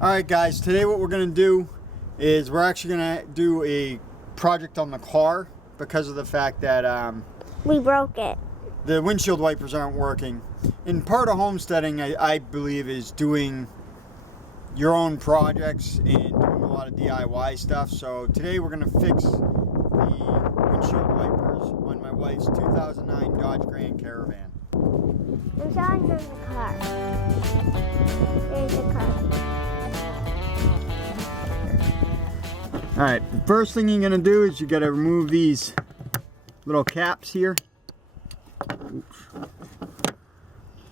Alright guys, today what we're going to do is we're actually going to do a project on the car because of the fact that we broke it. The windshield wipers aren't working. And part of homesteading, I believe, is doing your own projects and doing a lot of DIY stuff. So today we're going to fix the windshield wipers on my wife's 2009 Dodge Grand Caravan. I'm showing them the car. There's the car. Alright, the first thing you're going to do is you got to remove these little caps here.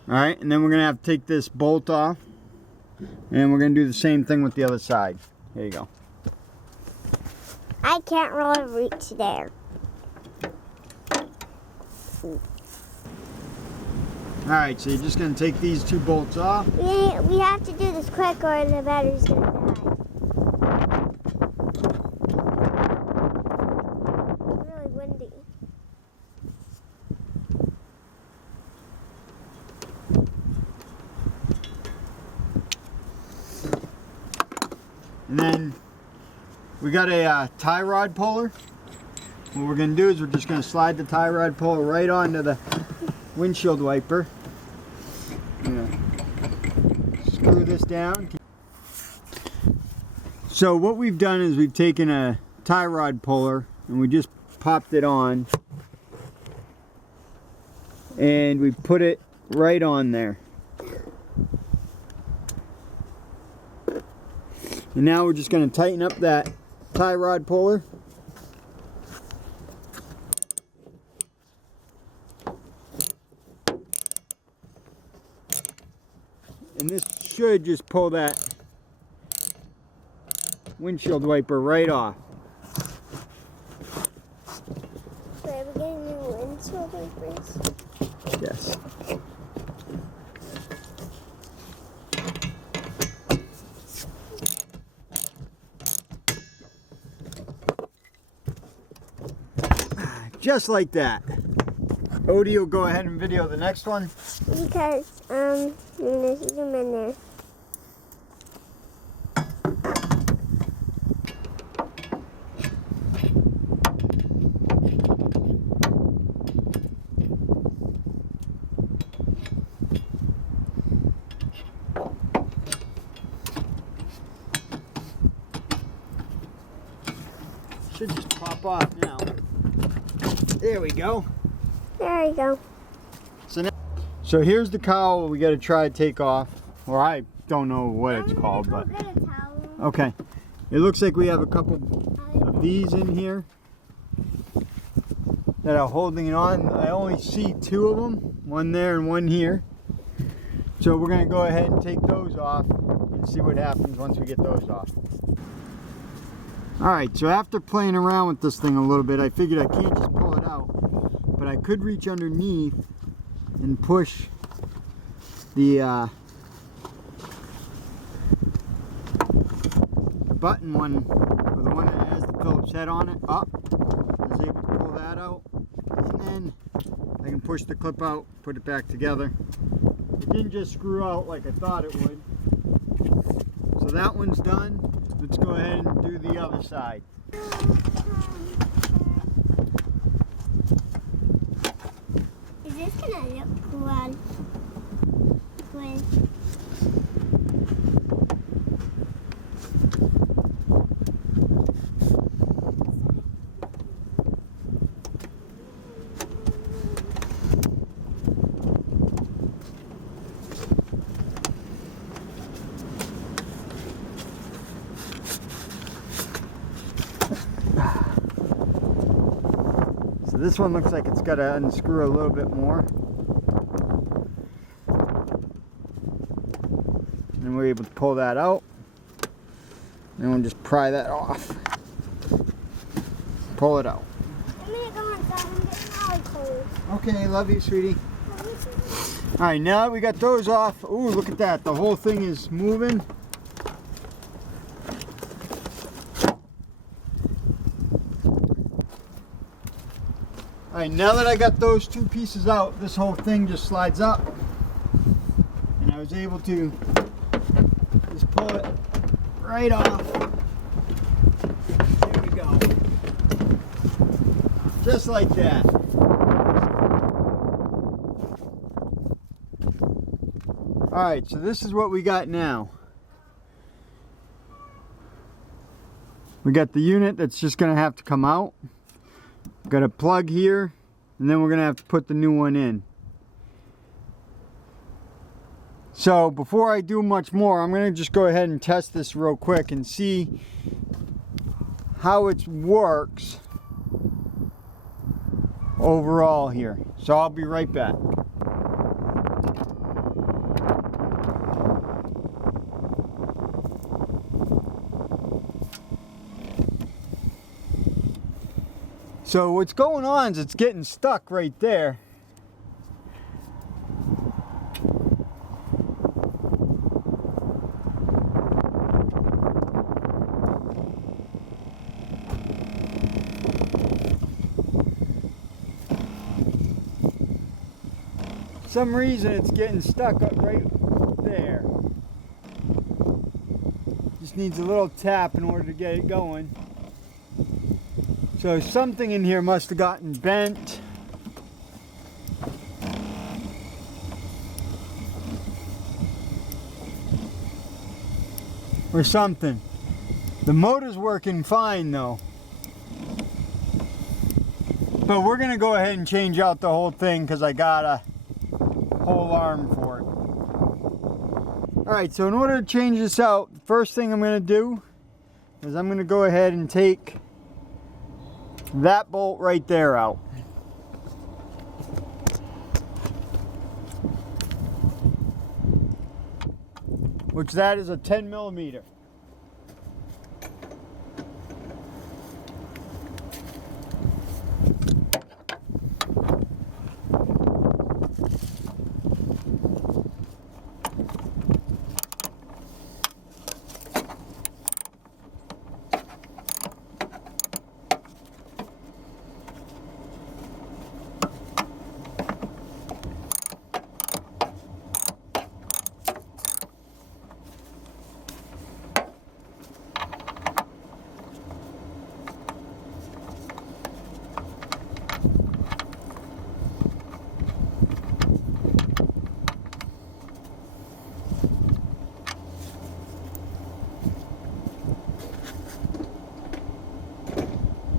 Alright, and then we're going to have to take this bolt off. And we're going to do the same thing with the other side. Here you go. I can't really reach there. Alright, so you're just going to take these two bolts off. We have to do this quick or the battery's going to die. It's really windy. And then we got a tie rod puller. What we're going to do is we're just going to slide the tie rod puller right onto the windshield wiper. Screw this down. So what we've done is we've taken a tie rod puller and we just popped it on. And we put it right on there. And now we're just going to tighten up that tie rod puller. And this should just pull that windshield wiper right off. Wait, are we getting new windshield wipers? Yes. Just like that. Odie will go ahead and video the next one. Because, I'm going to zoom in there. Should just pop off now. There we go. There we go. So here's the cowl we got to try to take off. Or I don't know what it's called, but okay. It looks like we have a couple of these in here that are holding it on. I only see two of them, one there and one here. So we're going to go ahead and take those off and see what happens once we get those off. Alright, so after playing around with this thing a little bit, I figured I can't just pull it out, but I could reach underneath and push the button one, or the one that has the Phillips head on it, up. I was able to pull that out, and then I can push the clip out, put it back together. It didn't just screw out like I thought it would. So that one's done. Let's go ahead and do the other side. Is this gonna look cool? So this one looks like it's got to unscrew a little bit more. And we're able to pull that out. And we'll just pry that off. Pull it out. I'm gonna go inside and get really cold. Okay, love you, sweetie. Alright, now that we got those off, ooh, look at that. The whole thing is moving. Alright, now that I got those two pieces out, this whole thing just slides up. And I was able to just pull it right off. There we go. Just like that. Alright, so this is what we got now. We got the unit that's just going to have to come out. Got a plug here, and then we're going to have to put the new one in. So before I do much more, I'm going to just go ahead and test this real quick and see how it works overall here. So I'll be right back. So what's going on is it's getting stuck right there. For some reason it's getting stuck up right there. Just needs a little tap in order to get it going. So something in here must have gotten bent. Or something. The motor's working fine though. But we're gonna go ahead and change out the whole thing because I got a whole arm for it. Alright, so in order to change this out, the first thing I'm gonna do is I'm gonna go ahead and take that bolt right there out. Which that is a 10 millimeter.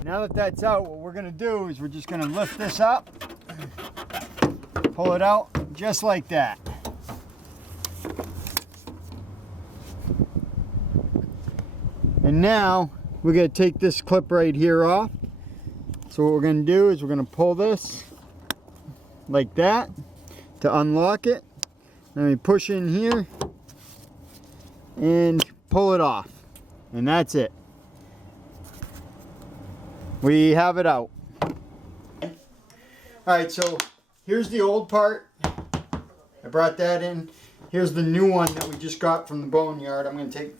Now that that's out, what we're going to do is we're just going to lift this up, pull it out just like that. And now we're going to take this clip right here off. So what we're going to do is we're going to pull this like that to unlock it. Then we push in here and pull it off. And that's it. We have it out. Alright, so here's the old part. I brought that in. Here's the new one that we just got from the boneyard. I'm going to take...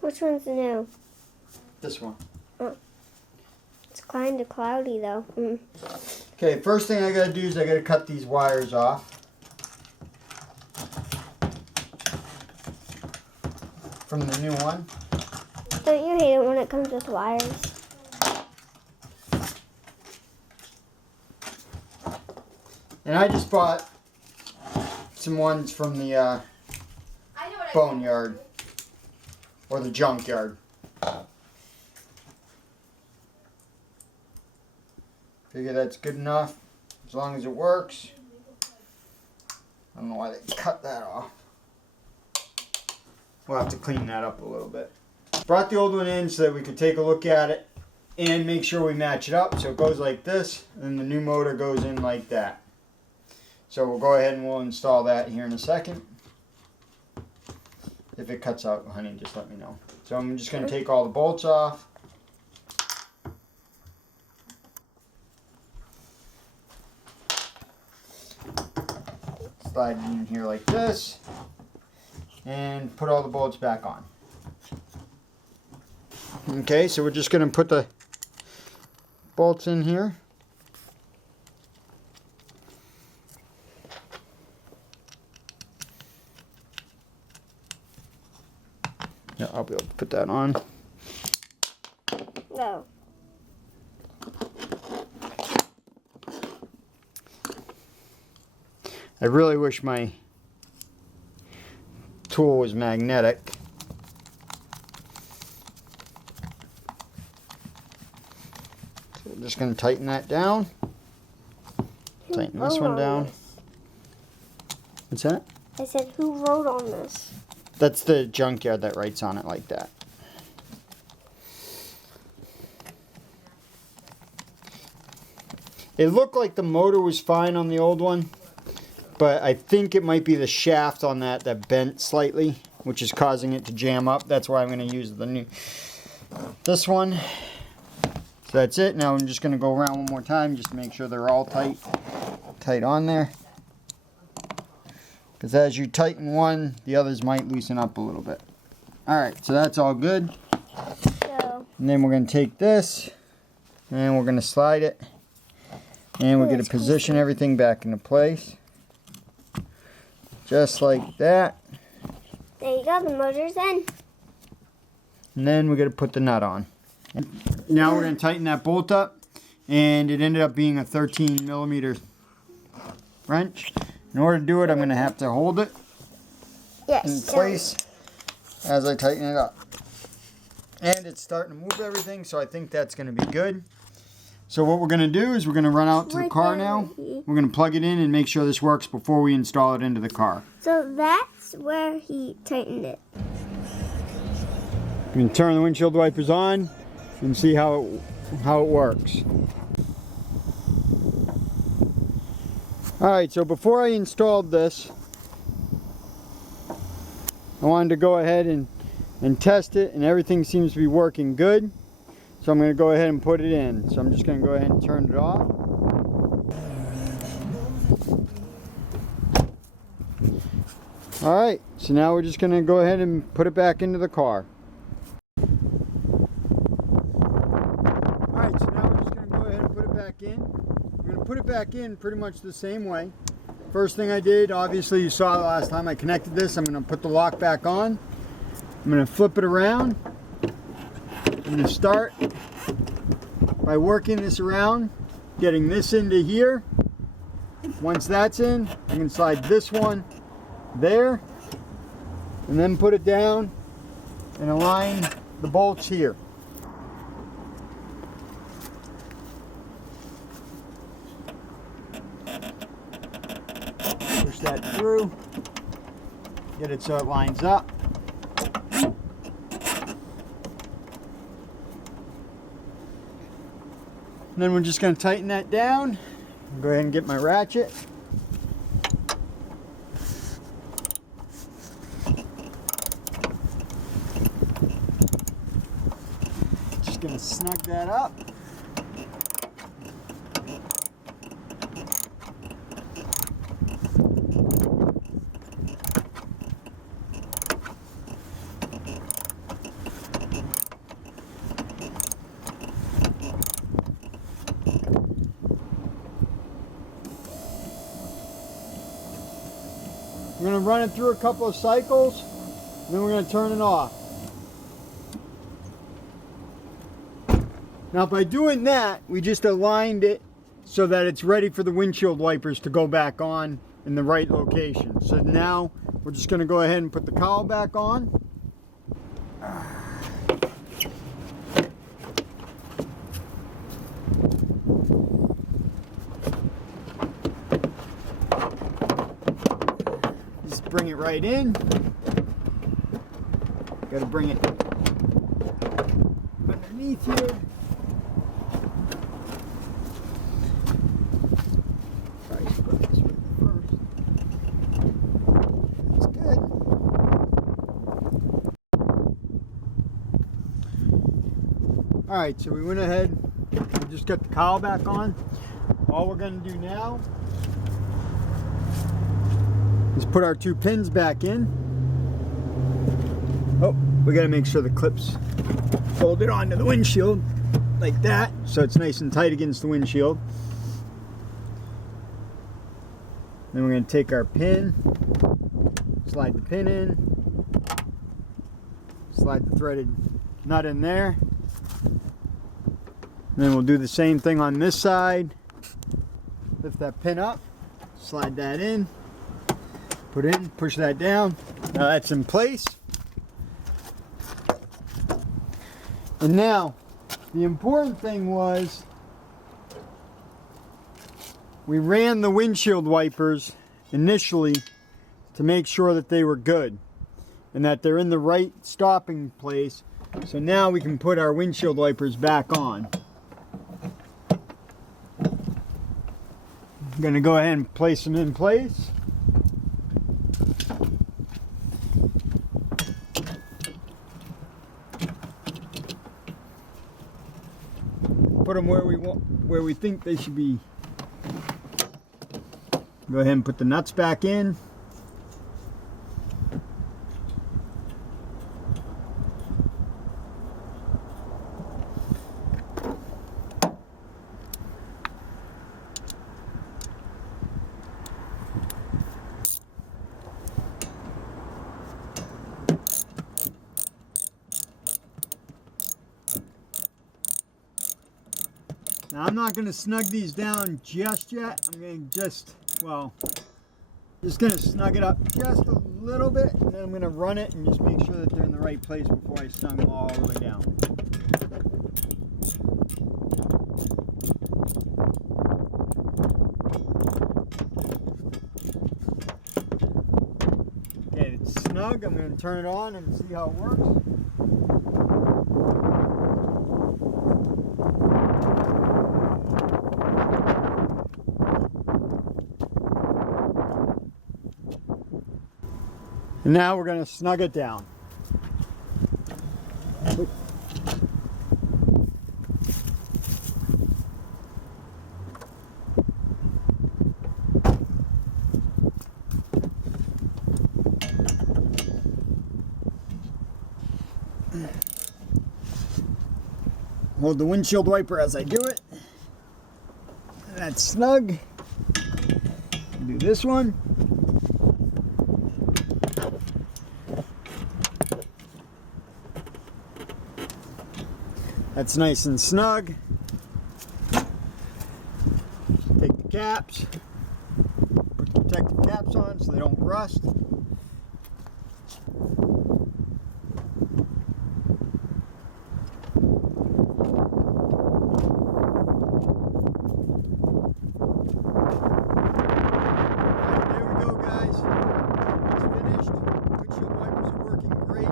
Which one's new? This one. Oh. It's kind of cloudy though. Okay, first thing I got to do is I got to cut these wires off. From the new one. Don't you hate it when it comes with wires? And I just bought some ones from the boneyard or the junkyard. Figure that's good enough as long as it works. I don't know why they cut that off. We'll have to clean that up a little bit. Brought the old one in so that we could take a look at it and make sure we match it up. So it goes like this, and the new motor goes in like that. So we'll go ahead and we'll install that here in a second. If it cuts out, honey, just let me know. So I'm just going to take all the bolts off. Slide it in here like this. And put all the bolts back on. Okay, so we're just going to put the bolts in here. Yeah, I'll be able to put that on. No. I really wish my tool was magnetic. So we're just going to tighten that down. Tighten this one down. What's that? I said, who wrote on this? That's the junkyard that writes on it like that. It looked like the motor was fine on the old one, but I think it might be the shaft on that bent slightly, which is causing it to jam up. That's why I'm going to use this one. So that's it. Now I'm just going to go around one more time just to make sure they're all tight on there. Because as you tighten one, the others might loosen up a little bit. Alright, so that's all good. And then we're going to take this and we're going to slide it. And we're going to position everything back into place. Just like that. There you go, the motor's in. And then we're going to put the nut on. Now we're going to tighten that bolt up. And it ended up being a 13mm wrench. In order to do it, I'm going to have to hold it in place as I tighten it up. And it's starting to move everything, so I think that's going to be good. So what we're going to do is we're going to run out to the car now. We're going to plug it in and make sure this works before we install it into the car. So that's where he tightened it. You can turn the windshield wipers on and see how it works. Alright, so before I installed this, I wanted to go ahead and test it, and everything seems to be working good. So I'm going to go ahead and put it in. So I'm just going to go ahead and turn it off. Alright, so now we're just going to go ahead and put it back into the car. Alright, so now we're just going to go ahead and put it back in. We're going to put it back in pretty much the same way. First thing I did, obviously you saw the last time I connected this, I'm going to put the lock back on. I'm going to flip it around. I'm going to start by working this around, getting this into here. Once that's in, I can slide this one there, and then put it down and align the bolts here. Push that through, get it so it lines up. And then we're just going to tighten that down. Go ahead and get my ratchet. Just going to snug that up. We're going to run it through a couple of cycles, and then we're going to turn it off. Now by doing that, we just aligned it so that it's ready for the windshield wipers to go back on in the right location. So now we're just going to go ahead and put the cowl back on. Bring it right in. Got to bring it underneath here. Try to put this with me first. That's good. All right, so we went ahead. We just got the cowl back on. All we're going to do now is put our two pins back in. Oh, we got to make sure the clips folded onto the windshield like that, so it's nice and tight against the windshield. Then we're going to take our pin, slide the pin in, Slide the threaded nut in there. Then we'll do the same thing on this side. Lift that pin up, slide that in, put it in, push that down. Now that's in place. And now, the important thing was we ran the windshield wipers initially to make sure that they were good and that they're in the right stopping place. So now we can put our windshield wipers back on. I'm going to go ahead and place them in place. Put them where we think they should be. Go ahead and put the nuts back in. Now I'm not going to snug these down just yet. I'm going to just going to snug it up just a little bit, and then I'm going to run it and just make sure that they're in the right place before I snug them all the way down. Okay, it's snug. I'm going to turn it on and see how it works. And now we're going to snug it down. Hold the windshield wiper as I do it. That's snug. Do this one. That's nice and snug. Take the caps, put the protective caps on so they don't rust. There we go, guys. It's finished. Windshield wipers are working great.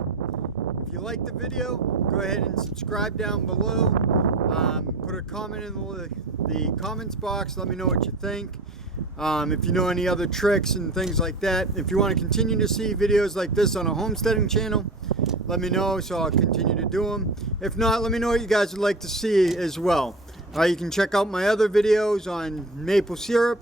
If you like the video, go ahead and subscribe down below. Put a comment in the comments box. Let me know what you think. If you know any other tricks and things like that. If you want to continue to see videos like this on a homesteading channel, let me know so I'll continue to do them. If not, let me know what you guys would like to see as well. You can check out my other videos on maple syrup